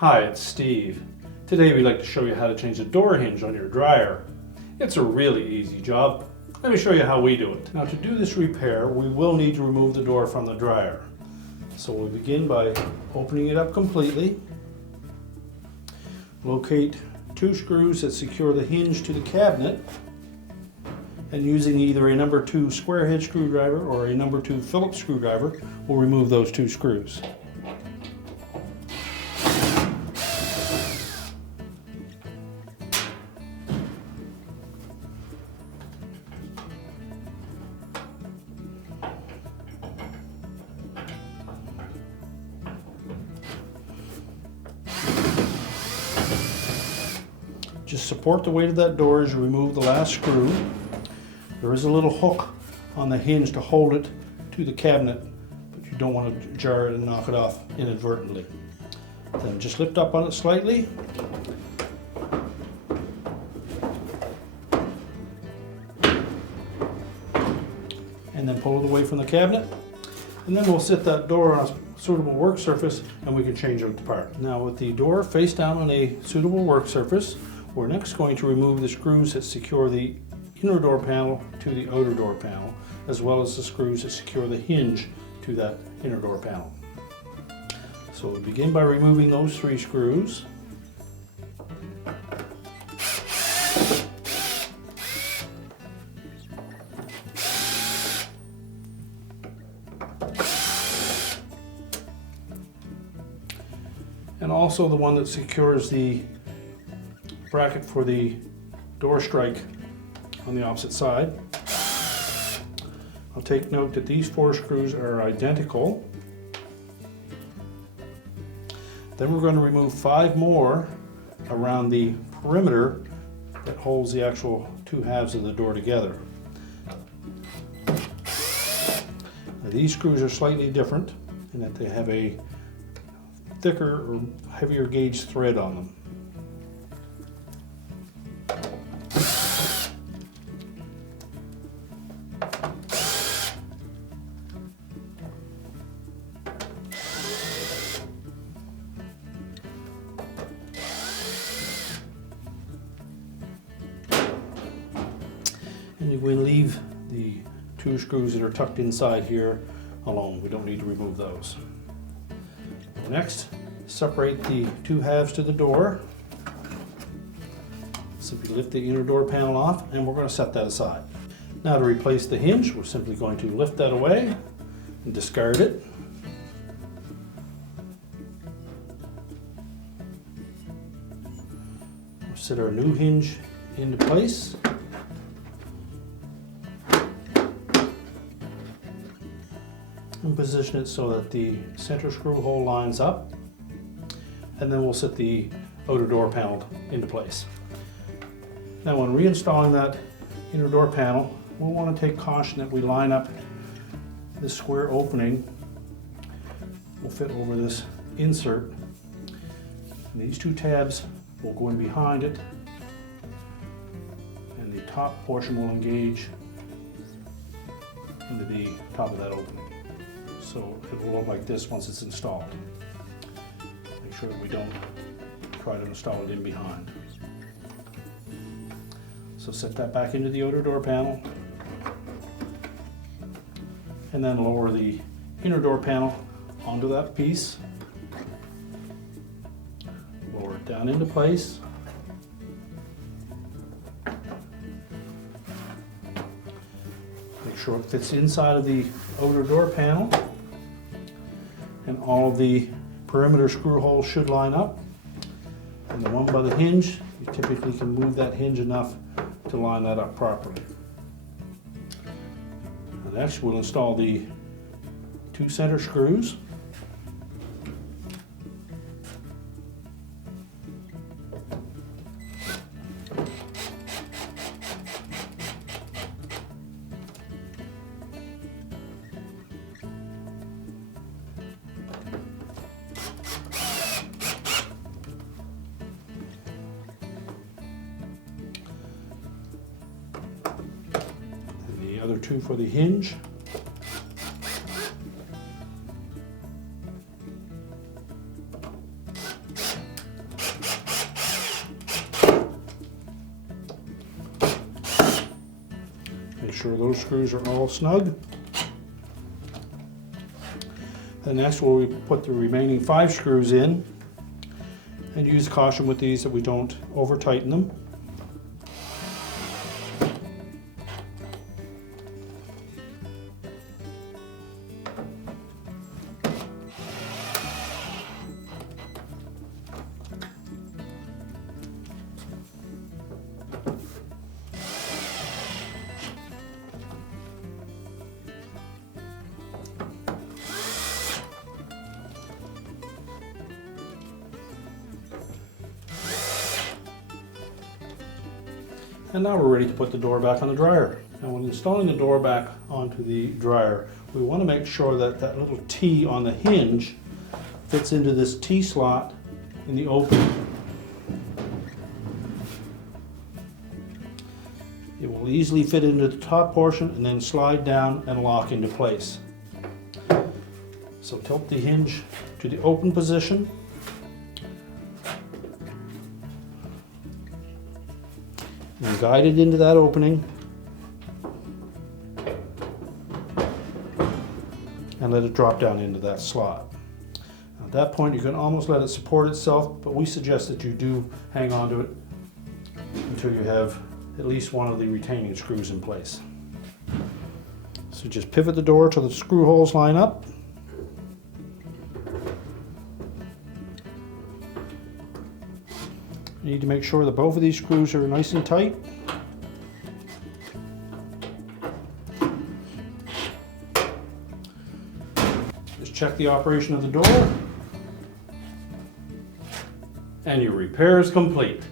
Hi, it's Steve. Today we'd like to show you how to change the door hinge on your dryer. It's a really easy job. Let me show you how we do it. Now to do this repair, we will need to remove the door from the dryer. So we'll begin by opening it up completely. Locate 2 screws that secure the hinge to the cabinet, and using either a number 2 square head screwdriver or a number 2 Phillips screwdriver, we'll remove those 2 screws. Just support the weight of that door as you remove the last screw. There is a little hook on the hinge to hold it to the cabinet, but you don't want to jar it and knock it off inadvertently. Then just lift up on it slightly. And then pull it away from the cabinet. And then we'll set that door on a suitable work surface and we can change it apart. Now with the door face down on a suitable work surface, we're next going to remove the screws that secure the inner door panel to the outer door panel, as well as the screws that secure the hinge to that inner door panel. So we'll begin by removing those 3 screws. And also the one that secures the bracket for the door strike on the opposite side. I'll take note that these 4 screws are identical. Then we're going to remove 5 more around the perimeter that holds the actual 2 halves of the door together. Now, these screws are slightly different in that they have a thicker or heavier gauge thread on them. And we're going to leave the 2 screws that are tucked inside here alone. We don't need to remove those. Next, separate the 2 halves to the door. Simply lift the inner door panel off and we're going to set that aside. Now to replace the hinge, we're simply going to lift that away and discard it. We'll set our new hinge into place. And position it so that the center screw hole lines up, and then we'll set the outer door panel into place. Now when reinstalling that inner door panel, we'll want to take caution that we line up this square opening. Will fit over this insert. And these 2 tabs will go in behind it, and the top portion will engage into the top of that opening. So it will look like this once it's installed. Make sure that we don't try to install it in behind. So set that back into the outer door panel, and then lower the inner door panel onto that piece. Lower it down into place. Make sure it fits inside of the outer door panel. And all of the perimeter screw holes should line up. And the one by the hinge, you typically can move that hinge enough to line that up properly. And next we'll install the 2 center screws. The other 2 for the hinge. sure those screws are all snug. Then next we'll put the remaining 5 screws in, and use caution with these that we don't over tighten them. And now we're ready to put the door back on the dryer. Now when installing the door back onto the dryer, we want to make sure that that little T on the hinge fits into this T slot in the opening. It will easily fit into the top portion and then slide down and lock into place. So tilt the hinge to the open position. And guide it into that opening and let it drop down into that slot. At that point you can almost let it support itself, but we suggest that you do hang on to it until you have at least one of the retaining screws in place. So just pivot the door till the screw holes line up. You need to make sure that both of these screws are nice and tight. Just check the operation of the door, and your repair is complete.